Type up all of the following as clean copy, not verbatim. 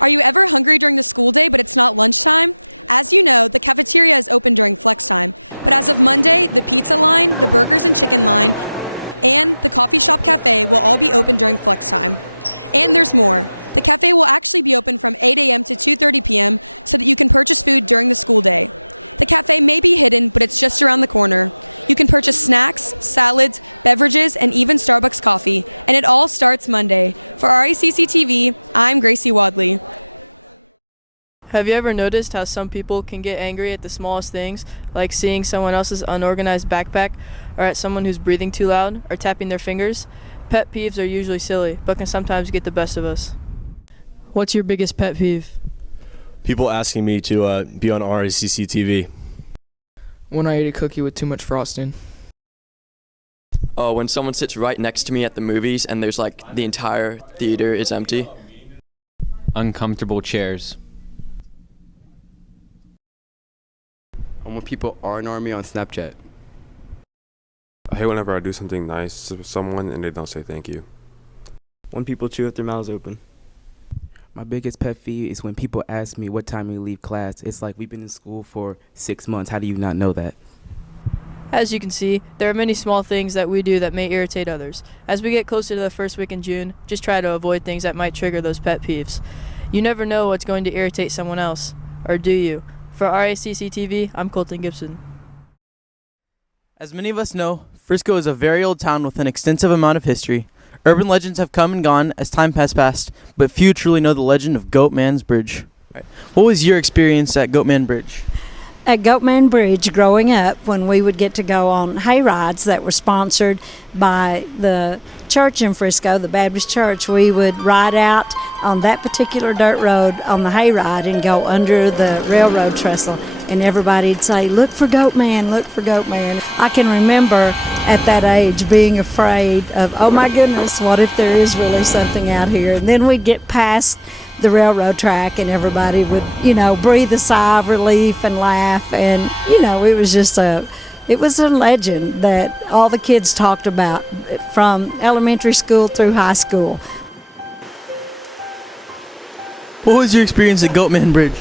Are you ever hungry during the school day but it's not lunchtime? As you know, the cafeteria is open during flex time, but as of Monday, the pizza line, the burgers and chicken line, and the coffee shop cafe will all be open during flex time. And there's more. The cafe will actually be open from 8 a.m. to 2:30 p.m. so that you can purchase food during the school day. The cafe may be hidden, but it's just around the corner. You can purchase snacks, salads, beverages, and even Starbucks coffee, and it all starts Monday. For RACC TV, I'm Gracie Wadley. Have you ever noticed how some people can get angry at the smallest things, like seeing someone else's unorganized backpack, or at someone who's breathing too loud, or tapping their fingers? Pet peeves are usually silly, but can sometimes get the best of us. What's your biggest pet peeve? People asking me to be on RACC TV. When I eat a cookie with too much frosting. Oh, when someone sits right next to me at the movies and there's like the entire theater is empty. Uncomfortable chairs. And when people ignore me on Snapchat. I hate whenever I do something nice to someone and they don't say thank you. When people chew with their mouths open. My biggest pet peeve is when people ask me what time we leave class. It's like we've been in school for 6 months. How do you not know that? As you can see, there are many small things that we do that may irritate others. As we get closer to the first week in June, just try to avoid things that might trigger those pet peeves. You never know what's going to irritate someone else. Or do you? For RACC TV, I'm Colton Gibson. As many of us know, Frisco is a very old town with an extensive amount of history. Urban legends have come and gone as time has passed, but few truly know the legend of Goatman's Bridge. What was your experience at Goatman Bridge? At Goatman Bridge, growing up, when we would get to go on hay rides that were sponsored by the church in Frisco, the Baptist church, we would ride out on that particular dirt road on the hay ride and go under the railroad trestle, and everybody'd say, "Look for Goatman, look for Goatman." I can remember at that age being afraid of, oh my goodness, what if there is really something out here? And then we'd get past the railroad track and everybody would, breathe a sigh of relief and laugh, and, it was just it was a legend that all the kids talked about from elementary school through high school. What was your experience at Goatman Bridge?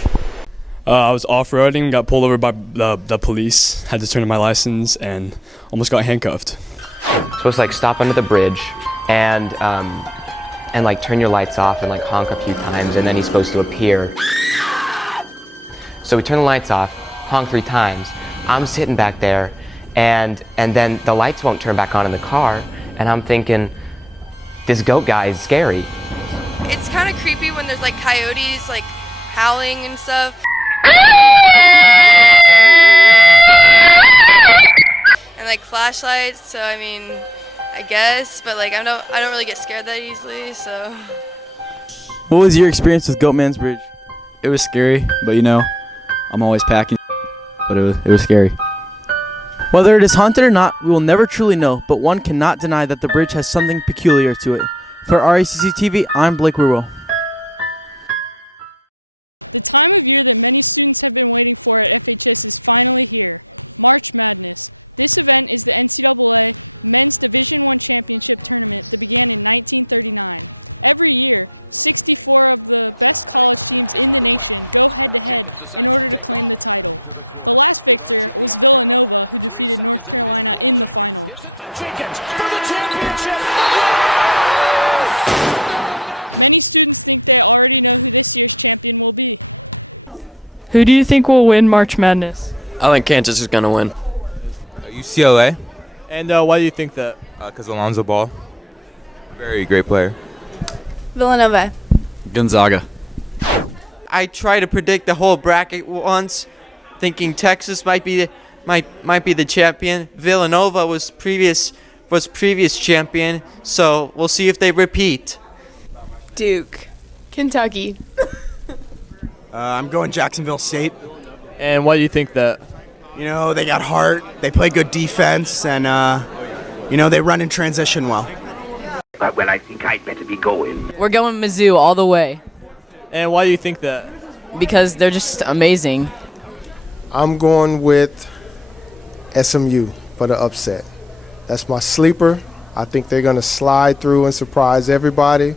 I was off-roading, got pulled over by the police, had to turn in my license, and almost got handcuffed. Supposed to stop under the bridge and turn your lights off and honk a few times, and then he's supposed to appear. So we turn the lights off, honk 3 times. I'm sitting back there, and then the lights won't turn back on in the car, and I'm thinking, this goat guy is scary. It's kind of creepy when there's coyotes howling and stuff. And flashlights, so I guess, but I don't really get scared that easily, so. What was your experience with Goatman's Bridge? It was scary, but I'm always packing, but it was scary. Whether it is haunted or not, we will never truly know, but one cannot deny that the bridge has something peculiar to it. For RACC TV, I'm Blake Wierwell. The time of year that many students have been waiting for at FHS is finally here, March Madness. This event is the NCAA Men's Division I Championship Tournament that began in 1939. Every year, 64 of the best college teams in the nation go head-to-head in order to claim the title. The last victor was Villanova, who defeated North Carolina in the final. Many students think they already know who this year's champion will be. Who do you think will win March Madness? I think Kansas is going to win. UCLA. And why do you think that? Because Alonzo Ball. Very great player. Villanova. Gonzaga. I tried to predict the whole bracket once, thinking Texas might be the champion. Villanova was previous was previous champion, so we'll see if they repeat. Duke. Kentucky. I'm going Jacksonville State. And why do you think that? You know, they got heart, they play good defense, and, you know, they run in transition well. Well, I think I'd better be going. We're going Mizzou all the way And why do you think that? because they're just amazing. I'm going with SMU for the upset. That's my sleeper. I think they're going to slide through and surprise everybody,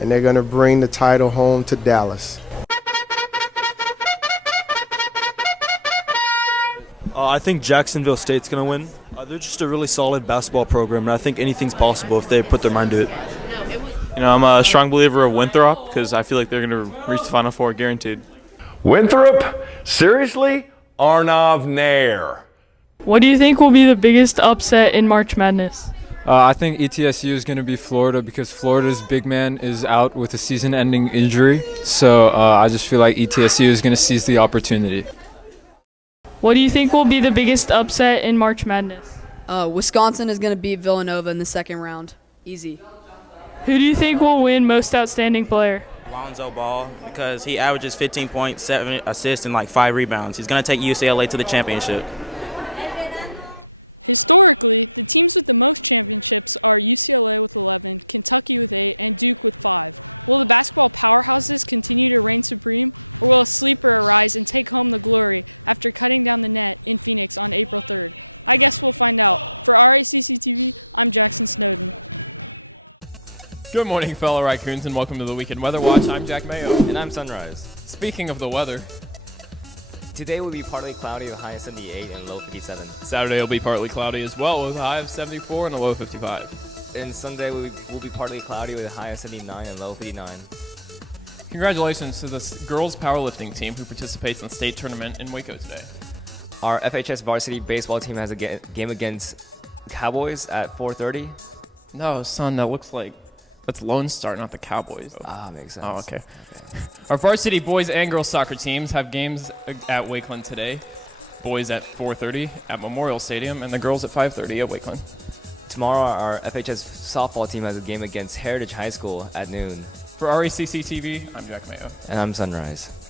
and they're going to bring the title home to Dallas. I think Jacksonville State's going to win. They're just a really solid basketball program, and I think anything's possible if they put their mind to it. You know, I'm a strong believer of Winthrop because I feel like they're going to reach the Final Four guaranteed. Winthrop? Seriously? Arnav Nair. What do you think will be the biggest upset in March Madness? I think ETSU is going to be Florida because Florida's big man is out with a season-ending injury. So I just feel like ETSU is going to seize the opportunity. What do you think will be the biggest upset in March Madness? Wisconsin is going to beat Villanova in the second round. Easy. Who do you think will win Most Outstanding Player? Lonzo Ball, because he averages 15 points, 7 assists, and like 5 rebounds. He's going to take UCLA to the championship. Historically, the teams with the most championships are UCLA with 11, Kentucky with 8, and Duke with 5. Will the basketball powerhouses continue to reign supreme, or will a sleeper arise and take home the glory after cutting down the net in Phoenix on April 3rd? I guess we'll find out. For RACC TV, I'm Jackson Snowden. Good morning, fellow Raccoons, and welcome to the Weekend Weather Watch. I'm Jack Mayo. And I'm Sunrise. Speaking of the weather, today will be partly cloudy with a high of 78 and low 57. Saturday will be partly cloudy as well with a high of 74 and a low 55. And Sunday will be partly cloudy with a high of 79 and low 59. Congratulations to the girls powerlifting team who participates in the state tournament in Waco today. Our FHS varsity baseball team has a game against Cowboys at 4:30. No, son, that looks like that's Lone Star, not the Cowboys. Makes sense. Oh, okay. Our varsity boys and girls soccer teams have games at Wakeland today. Boys at 4:30 at Memorial Stadium, and the girls at 5:30 at Wakeland. Tomorrow, our FHS softball team has a game against Heritage High School at noon. For RACC TV, I'm Jack Mayo. And I'm Sunrise.